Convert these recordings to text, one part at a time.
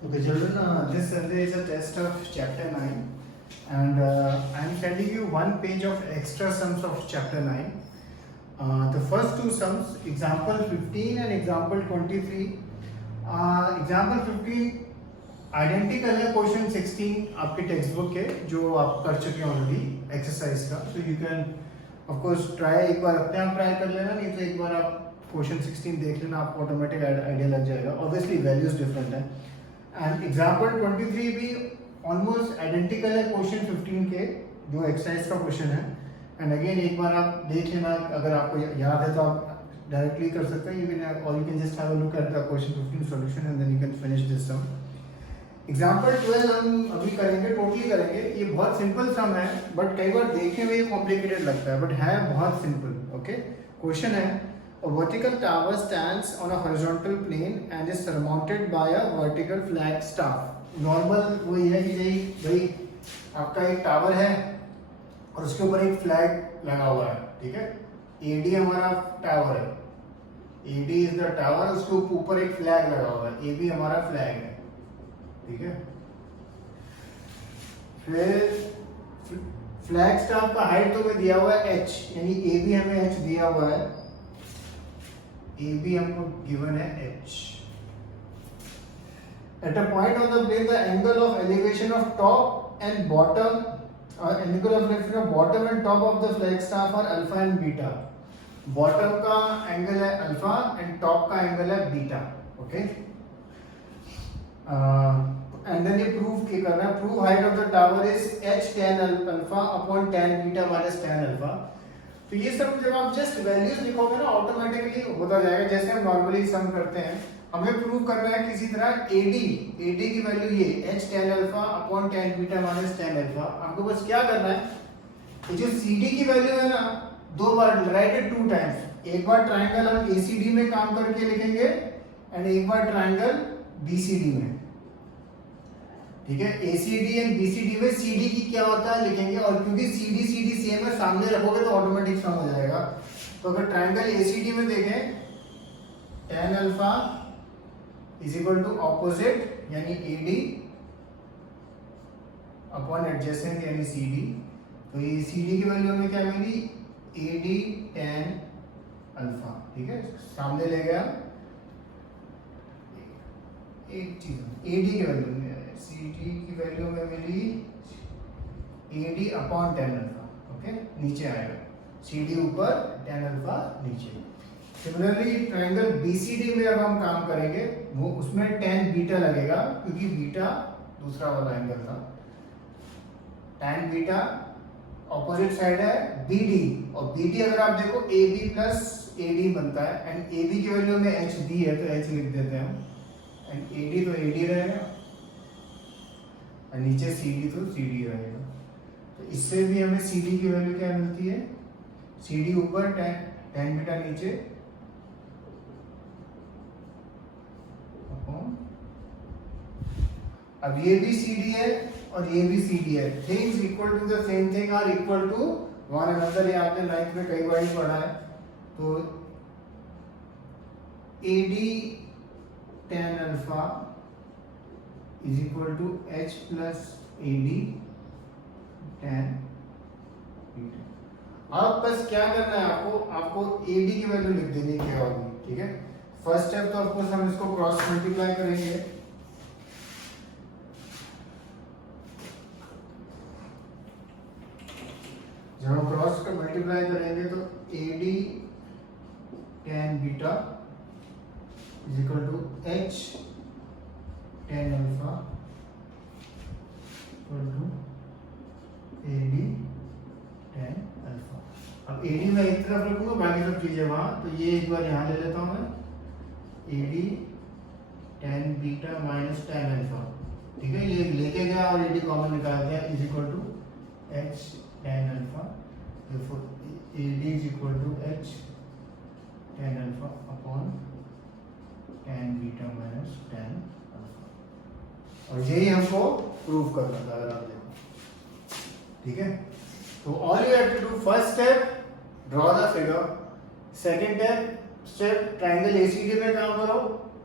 Okay, children, this Sunday is a test of chapter 9, and I'm sending you one page of extra sums of chapter 9. The first two sums, example 15 and example 23. Example 15 identical है question 16 आपके text book के जो आप कर चुके हैं already exercise का. So you can of course try, एक बार अपने आप ट्राई कर लेना, नहीं तो एक बार आप क्वेश्चन 16 देख लेना, आपको ऑटोमेटिक आइडिया लग जाएगा. ऑब्वियसली वैल्यूज डिफरेंट है. एंड एग्जाम्पल 23 भी ऑलमोस्ट आइडेंटिकल है क्वेश्चन 15 के जो एक्सरसाइज का क्वेश्चन है. एंड अगेन एक बार आप देख लेना, अगर आपको याद है तो आप डायरेक्टली कर सकते हैं, you can just have a look at the question 15 solution and then you can finish this sum. Example 12 हम अभी करेंगे, टोटली करेंगे. ये बहुत सिंपल सम है बट कई बार देखने में ये कॉम्प्लिकेटेड लगता है, बट है बहुत सिंपल. ओके, क्वेश्चन है a vertical tower stands on a horizontal plane and is surmounted by a vertical flag staff. Normal वही है कि भाई आपका एक टावर है और उसके ऊपर एक फ्लैग लगा हुआ है. ठीक है, एडी हमारा टावर है, एडी इज द टावर, उसके ऊपर एक फ्लैग लगा हुआ है, एबी हमारा फ्लैग है. ठीक है, फिर फ्लैग स्टाफ का हाइट तो में दिया हुआ है h, यानी ए बी हमें h दिया हुआ है, ए बी हमको गिवन है h. At a point on the plane the angle of elevation of top and bottom, angle of elevation of bottom and top of the flag staff are alpha and beta. Bottom का angle है alpha and top का angle है beta. Okay, and then ये prove क्या करना है, prove height of the tower is h tan alpha upon tan beta minus tan alpha. तो ये सब जब आप जस्ट वैल्यूज लिखोगे ना ऑटोमेटिकली होता जाएगा, जैसे हम नॉर्मली सम करते हैं. हमें प्रूव करना है किसी तरह AD की वैल्यू ये h tan alpha upon tan beta minus tan alpha. आपको बस क्या करना है, ये जो CD की वैल्यू है ना, दो बार राइट इट 2 टाइम्स. एक बार ट्रायंगल हम ACD में काम करके लिखेंगे एंड एक बार ट्रायंगल BCD में. ठीक है, ACD एंड BCD में CD की क्या होता है लिखेंगे, और क्योंकि CD सेम है, सामने रखोगे तो ऑटोमेटिक सम हो जाएगा. तो अगर ट्रायंगल ACD में देखें, tan alpha is equal to opposite यानी AD अपॉन एडजेसेंट यानी CD. तो ये CD की वैल्यू हमें क्या मिली, AD tan अल्फा. ठीक है, सामने ले गया एक चीज, AD की वैल्यू में CD की वैल्यू में मिली AD upon tan alpha. Okay, नीचे आएगा CD ऊपर tan अल्फा नीचे. सिमिलरली ट्रायंगल BCD में अब हम काम करेंगे, वो उसमें tan बीटा लगेगा क्योंकि बीटा दूसरा वाला एंगल था. tan बीटा ऑपोजिट साइड है BD, और BD अगर आप देखो AB प्लस AD बनता है, एंड AB की वैल्यू में h दी है तो h लिख देते हैं, एंड AD तो AD रहेगा और नीचे CD तो CD रहेगा. तो इससे भी हमें CD की वैल्यू क्या मिलती है, CD ऊपर tan बीटा नीचे अपॉन. अब ये भी CD है और ये भी CD है, things equal to the same thing are equal to one another. ये आपने 9th में कई बार ही पढ़ा है. तो AD tan alpha is equal to h plus AD tan beta. अब बस क्या करना है आपको AD की वैल्यू लिख देनी क्या होगी. ठीक है, फर्स्ट स्टेप तो ऑफकोर्स हम इसको क्रॉस मल्टीप्लाई करेंगे. जब हम क्रॉस का मल्टीप्लाई करेंगे तो AD tan beta is equal to h tan alpha equal to AD tan alpha. अब AD मैं एक तरफ रखूंगा, बाकी सब चीजें वहां, तो ये एक बार यहाँ ले लेता हूं मैं, AD tan beta minus tan alpha. ठीक है, ये लेके गया और AD कॉमन निकाल दिया, is equal to h tan alpha. therefore AD is equal to h tan alpha upon tan beta minus tan alpha. और यही हमको प्रूव करना था, अगर आप देखो. ठीक है, तो all you have to do, first step draw the figure, second step triangle ACD में काम करो,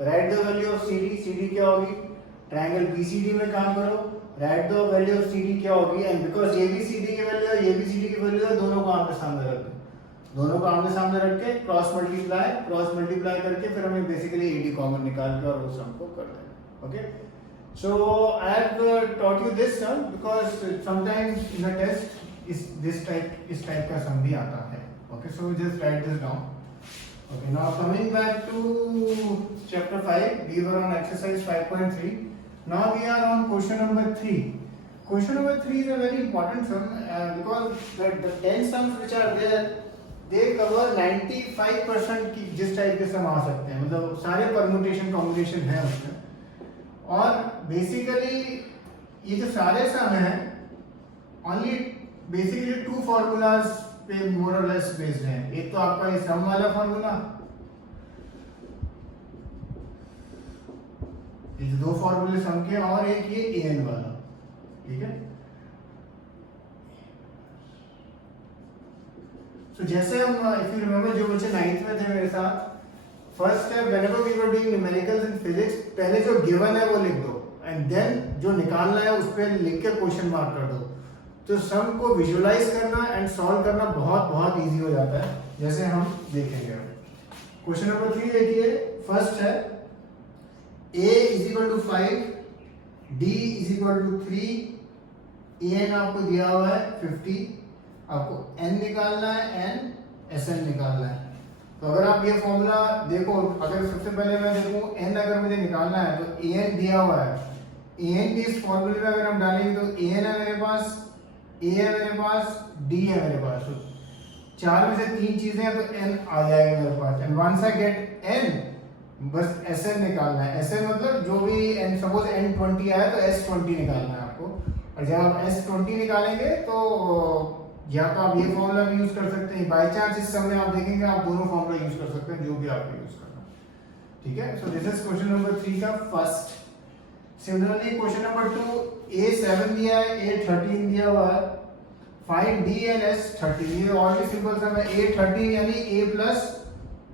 right the value of CD. CD क्या होगी, ट्रायंगल बीसीडी में काम करो, right the value of CD क्या होगी, एंड बिकॉज एबीसीडी की वैल्यू और एबीसीडी की वैल्यू है, दोनों को आमने सामने रख दो, दोनों को आमने सामने रख के क्रॉस मल्टीप्लाई करके फिर हमें बेसिकली एडी कॉमन निकाल के और उस सम को कर देना. Okay, so I have taught you this sum because sometimes in a test इस टाइप का सम भी आता है. Okay, so just write this down. Okay, now coming back to chapter 5, we were on exercise 5.3. Now we are on question number 3. Question number 3 is a very important sum because the 10 sums which are there, they cover 95% की जिस type के सम आ सकते हैं, मतलब सारे permutation combination है उसमें. और बेसिकली ये जो सारे सम हैं ओनली बेसिकली 2 फॉर्मूलाज पे मोर और लेस बेस्ड है. एक तो आपका ये सम वाला फॉर्मूला, ये जो 2 फॉर्मूले सम के, और एक ये an वाला. ठीक है, सो जैसे हम इफ यू रिमेंबर जो बच्चे 9th में थे मेरे साथ, first step whenever we were doing numericals in physics, पहले जो गिवन है वो लिख दो एंड देन जो निकालना है उस पे लिख के क्वेश्चन मार्क कर दो. तो सम को विजुअलाइज करना एंड सॉल्व करना बहुत बहुत इजी हो जाता है, जैसे हम देखेंगे. क्वेश्चन नंबर 3 देखिए. फर्स्ट है a is equal to 5, d is equal to 3, an आपको दिया हुआ है 50, आपको n निकालना है, n sn निकालना है. तो अगर आप ये फॉर्मूला देखो, अगर सबसे पहले मैं देखूं n अगर मुझे निकालना है तो an दिया हुआ है, an भी इस फॉर्मूले में अगर हम डालेंगे तो an है मेरे पास, a है मेरे पास, d है मेरे पास. तो 4 में से 3 चीजें हैं तो n आ जाएगा मेरे पास. And once I get n, बस sn निकालना है. sn मतलब जो भी n, सपोज n 20 आया तो s20 निकालना है आपको. और जब आप s20 निकालेंगे तो या तो आप ये फॉर्मूला भी यूज कर सकते हैं, बाय चांस इस समय आप देखेंगे आप दोनों फॉर्मूला यूज कर सकते हैं, जो भी आपको यूज करना. ठीक है, so this is question number 3 का first. Similarly question number 2, a 7 दिया है, a 13 दिया हुआ है, फाइंड d and s 13. ये और भी सिंपल सम है. a 13 यानी a plus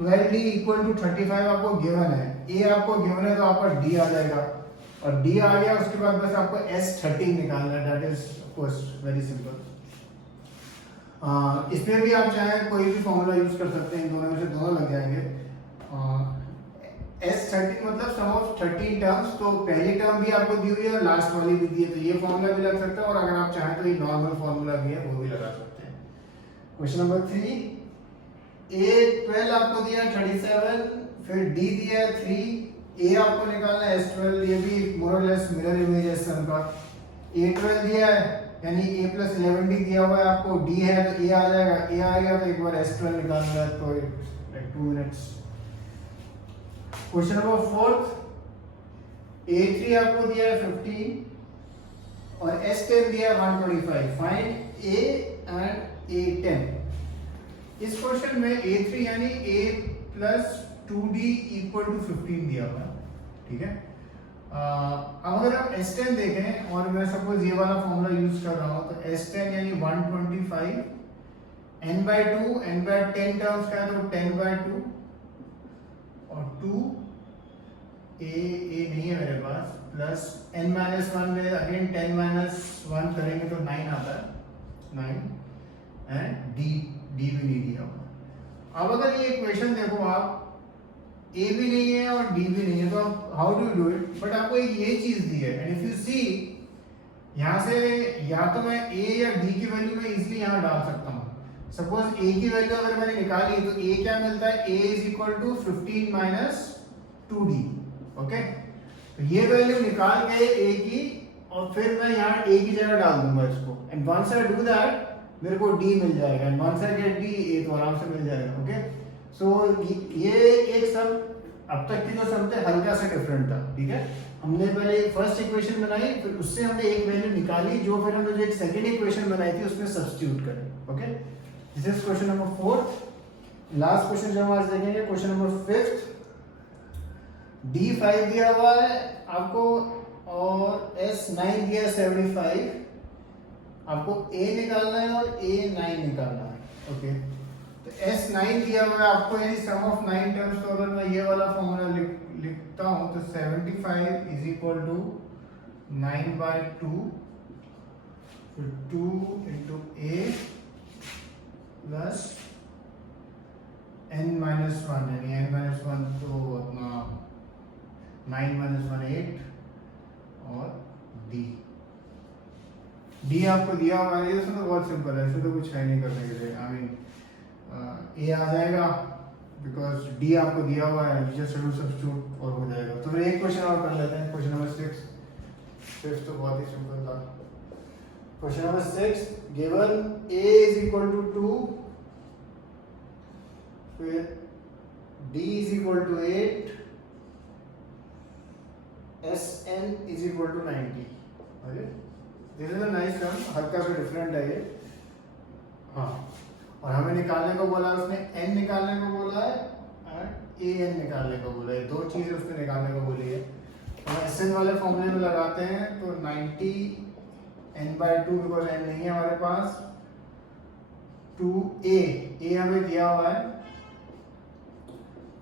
12d equal to 35 आपको गिवन है. a आपको गिवन है तो आपका d आ जाएगा, और d आ गया उसके बाद बस आपको s 13 निकालना है. That is of course very simple. इसमें भी आप चाहें कोई भी फॉर्मूला यूज कर सकते हैं, इन दोनों में से दोनों लग जाएंगे. S13 मतलब सम ऑफ 13 टर्म्स, तो पहली टर्म भी आपको दी हुई है और लास्ट वाली भी दी है, तो ये फॉर्मूला भी लग सकता है, और अगर आप चाहें तो ये नॉर्मल फॉर्मूला भी है वो भी लगा सकते हैं. क्वेश्चन नंबर 3, A12 आपको दिया 37, फिर D दिया है 3, A आपको निकालना है S12, ये भी मोर और लेस मिरर इमेज है सम का. A12 दिया है यानी A प्लस 11D दिया हुआ है आपको, D है तो A आ जाएगा, A आ गया तो एक बार S12 निकालना है, तो like 2 minutes. Question number 4, A3 आपको दिया है 15 और S10 दिया है 125. Find A and A10. इस क्वेश्चन में A3 यानी A plus 2D equal to 15 दिया हुआ है. ठीक है, अब अगर आप S10 देखें और मैं सपोज ये वाला फॉर्मूला यूज कर रहा हूं, तो S10 यानी 125 n/2, n/10 टर्म्स का है तो 10/2 और 2 a नहीं है मेरे पास, प्लस n-1 में अगेन 10-1 करेंगे तो 9 आता है, 9 एंड d भी नहीं दिया हुआ. अब अगर ये इक्वेशन देखो आप, a भी नहीं है और d भी नहीं है, तो आप how do you do it. But आपको एक ये चीज दी है, एंड इफ यू सी यहाँ से या तो मैं a या d की वैल्यू मैं इजीली यहाँ डाल सकता हूँ. सपोज a की वैल्यू अगर मैंने निकाली तो a क्या मिलता है, a is equal to 15 minus 2d. Okay, तो ये वैल्यू निकाल के a की और फिर मैं यहाँ a की जगह डाल दूंगा इसको, and once I do that मेरे को d मिल जाएगा, and once I get d a तो आराम से मिल जाएगा. ओके, सो ये एक सम अब तक की जो सम थे हल्का सा डिफरेंट था. ठीक है, हमने पहले फर्स्ट इक्वेशन बनाई, फिर उससे हमने एक वैल्यू निकाली, जो फिर हमने जो एक सेकंड इक्वेशन बनाई थी उसमें सब्स्टिट्यूट करें. Okay, this is question number 4. Last question जो हम आज देखेंगे क्वेश्चन नंबर 5. D5 दिया हुआ है आपको और S9 दिया 75, आपको A निकालना है और A9 निकालना है. ओके, तो S9 दिया हुआ है आपको, यानी सम ऑफ 9 टर्म्स। तो अगर मैं ये वाला फॉर्मूला लिखता हूँ तो 75 इज इक्वल टू 9/2 फिर 2 इंटू ए प्लस n माइनस 1, यानी n माइनस 1 तो अपना 9 माइनस 1 8 और d आपको दिया हुआ है। ये तो बहुत सिंपल है, इसमें तो कुछ है नहीं करने के लिए। आई मीन ए आ जाएगा बिकॉज डी आपको दिया हुआ है, जस्ट डू सब्स्टिट्यूट और हो जाएगा। तो फिर एक क्वेश्चन और कर लेते हैं, क्वेश्चन नंबर 6। फिफ्थ तो बहुत ही सिंपल था। Question number 6, given a is equal to 2, फिर d is equal to 8, Sn is equal to 90। Okay, this is a nice term, हल्का सा डिफरेंट है ये। हाँ, और हमें निकालने को बोला है उसने, n निकालने को बोला है और an निकालने को बोला है। दो चीजें उसने निकालने को बोली है। हम Sn वाले फॉर्मूले में लगाते हैं तो 90 n/2 बिकॉज n नहीं है हमारे पास, 2a हमें दिया हुआ है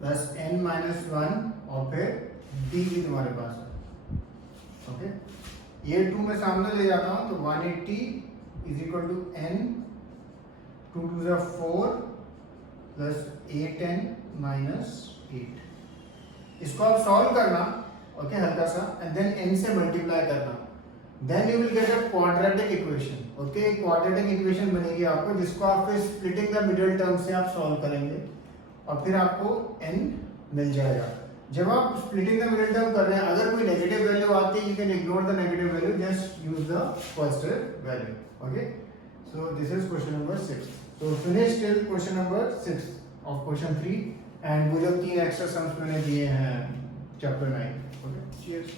प्लस n माइनस 1 और फिर d भी तुम्हारे पास है। ओके, ये 2 में सामने ले जाता हूं तो 180 इज इक्वल टू n, 2 2 जा 4 प्लस 8n माइनस 8। इसको आप सॉल्व करना, ओके, हल्का सा, एंड देन n से मल्टीप्लाई करना, then you will get a quadratic equation. Okay, quadratic equation बनेगी आपको, जिसको आप फिर स्प्लिटिंग द मिडिल टर्म से आप सॉल्व करेंगे और फिर आपको n मिल जाएगा। जब आप स्प्लिटिंग द मिडिल टर्म कर रहे हैं, अगर कोई नेगेटिव वैल्यू आती है, you can ignore the negative value, just use the positive value. Okay, so this is question number 6. So finish till question number 6 of question 3, and वो जो 3 extra sums मैंने दिए हैं चैप्टर 9। Okay, cheers.